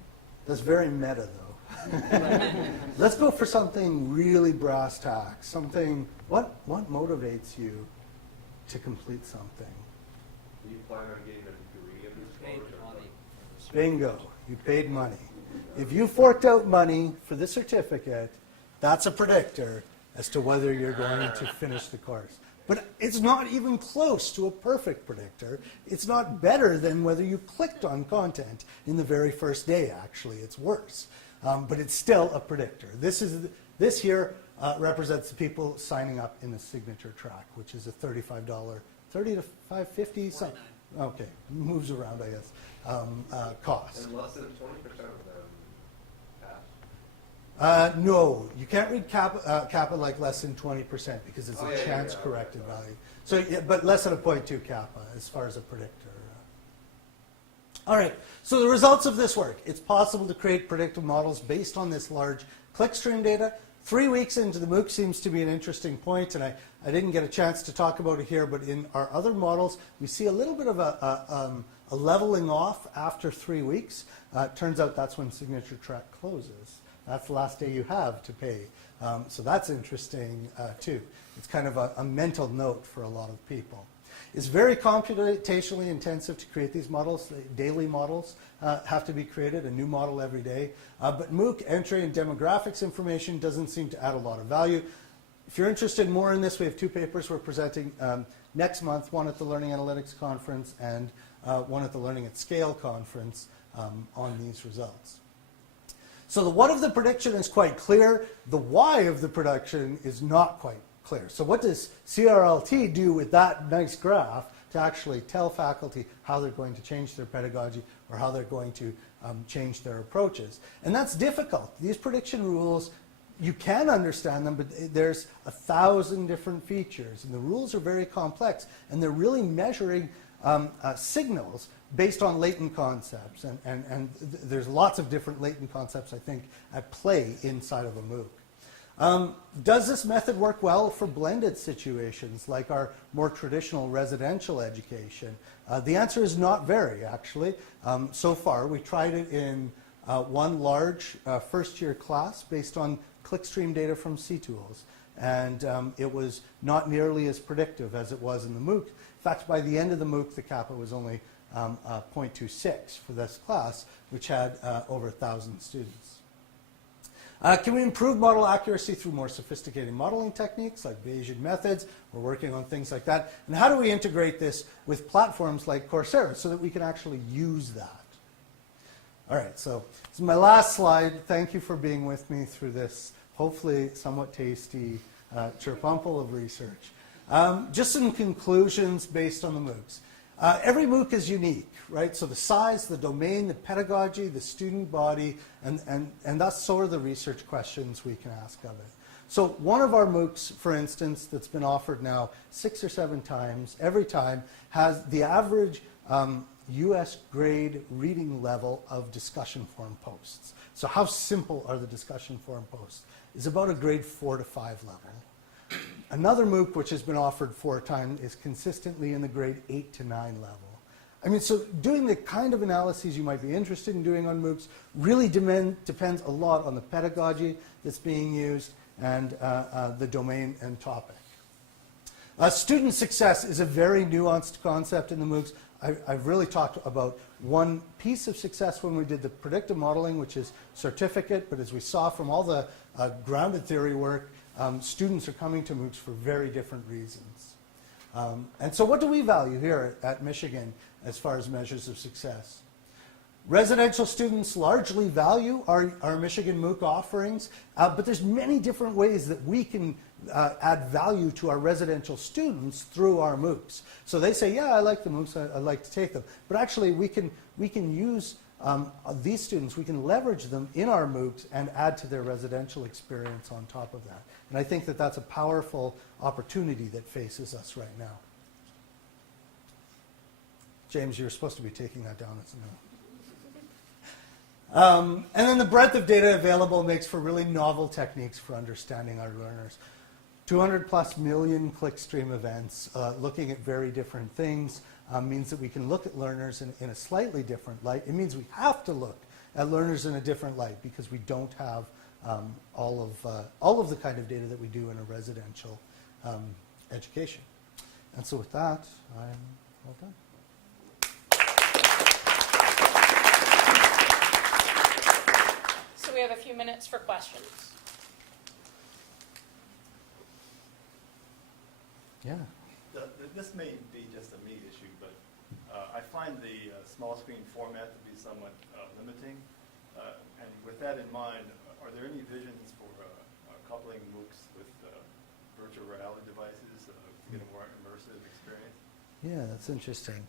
That's very meta, though. Let's go for something really brass tacks. Something. What motivates you to complete something? Do you plan on getting a degree in this? Paid money. Bingo. You paid money. If you forked out money for the certificate, that's a predictor as to whether you're going to finish the course. But it's not even close to a perfect predictor. It's not better than whether you clicked on content in the very first day, actually. It's worse. But it's still a predictor. This here represents the people signing up in the signature track, which is a $35, $30 to $5.50, something. Okay, moves around, I guess, cost. And less than 20% of them pass. No, you can't read kappa like less than 20% because it's Oh, a yeah, yeah, chance yeah, corrected okay. value. So, yeah, but less than a 0.2 kappa as far as a predictor. All right, so the results of this work. It's possible to create predictive models based on this large clickstream data. 3 weeks into the MOOC seems to be an interesting point, and I didn't get a chance to talk about it here, but in our other models, we see a little bit of a leveling off after 3 weeks. Turns out that's when signature track closes. That's the last day you have to pay. So that's interesting, too. It's kind of a mental note for a lot of people. It's very computationally intensive to create these models. Daily models have to be created, a new model every day. But MOOC entry and demographics information doesn't seem to add a lot of value. If you're interested more in this, we have 2 papers we're presenting next month, one at the Learning Analytics Conference and one at the Learning at Scale Conference on these results. So the what of the prediction is quite clear. The why of the prediction is not quite clear. So what does CRLT do with that nice graph to actually tell faculty how they're going to change their pedagogy or how they're going to change their approaches? And that's difficult. These prediction rules, you can understand them, but there's 1,000 different features, and the rules are very complex, and they're really measuring signals based on latent concepts, and there's lots of different latent concepts, I think, at play inside of a MOOC. Does this method work well for blended situations like our more traditional residential education? The answer is not very, actually. So far, we tried it in one large first-year class based on clickstream data from CTools, and it was not nearly as predictive as it was in the MOOC. In fact, by the end of the MOOC, the kappa was only 0.26 for this class, which had over 1,000 students. Can we improve model accuracy through more sophisticated modeling techniques like Bayesian methods? We're working on things like that. And how do we integrate this with platforms like Coursera so that we can actually use that? All right, so this is my last slide. Thank you for being with me through this hopefully somewhat tasty chirpumple of research. Just some conclusions based on the MOOCs. Every MOOC is unique, right? So the size, the domain, the pedagogy, the student body, and thus so are the research questions we can ask of it. So one of our MOOCs, for instance, that's been offered now 6 or 7 times, every time has the average US grade reading level of discussion forum posts. So how simple are the discussion forum posts? Is about a grade 4 to 5 level. Another MOOC which has been offered 4 times is consistently in the grade 8 to 9 level. I mean, so doing the kind of analyses you might be interested in doing on MOOCs really depends a lot on the pedagogy that's being used and the domain and topic. Student success is a very nuanced concept in the MOOCs. I've really talked about one piece of success when we did the predictive modeling, which is certificate, but as we saw from all the grounded theory work, students are coming to MOOCs for very different reasons. And so what do we value here at Michigan as far as measures of success? Residential students largely value our Michigan MOOC offerings, but there's many different ways that we can add value to our residential students through our MOOCs. So they say, yeah, I like the MOOCs, I'd like to take them. But actually, we can use these students, we can leverage them in our MOOCs and add to their residential experience on top of that. And I think that that's a powerful opportunity that faces us right now. James, you're supposed to be taking that down. It's no. And then the breadth of data available makes for really novel techniques for understanding our learners. 200 plus million clickstream events looking at very different things means that we can look at learners in a slightly different light. It means we have to look at learners in a different light because we don't have all of the kind of data that we do in a residential education. And so with that, I'm all done. So we have a few minutes for questions. Yeah. This may be just a me issue, but I find the small screen format to be somewhat limiting. And with that in mind, are there any visions for coupling MOOCs with virtual reality devices to get a more immersive experience? Yeah, that's interesting.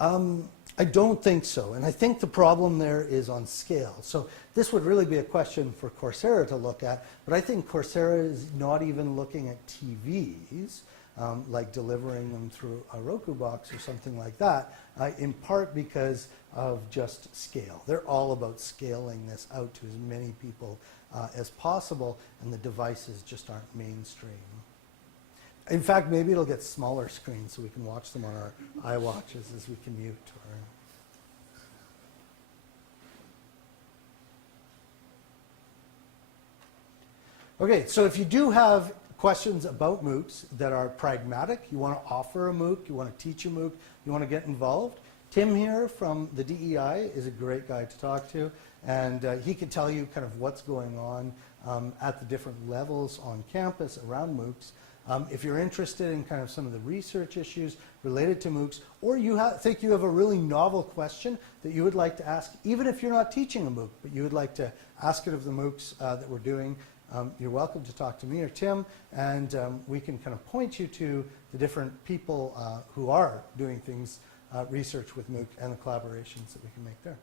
I don't think so, and I think the problem there is on scale. So this would really be a question for Coursera to look at, but I think Coursera is not even looking at TVs, like delivering them through a Roku box or something like that, in part because of just scale. They're all about scaling this out to as many people as possible, and the devices just aren't mainstream. In fact, maybe it'll get smaller screens so we can watch them on our iWatches as we commute. Okay, so if you do have questions about MOOCs that are pragmatic, you want to offer a MOOC, you want to teach a MOOC, you want to get involved, Tim here from the DEI is a great guy to talk to, and he can tell you kind of what's going on at the different levels on campus around MOOCs. If you're interested in kind of some of the research issues related to MOOCs, or you think you have a really novel question that you would like to ask, even if you're not teaching a MOOC, but you would like to ask it of the MOOCs that we're doing, you're welcome to talk to me or Tim, and we can kind of point you to the different people who are doing things, research with MOOC, and the collaborations that we can make there.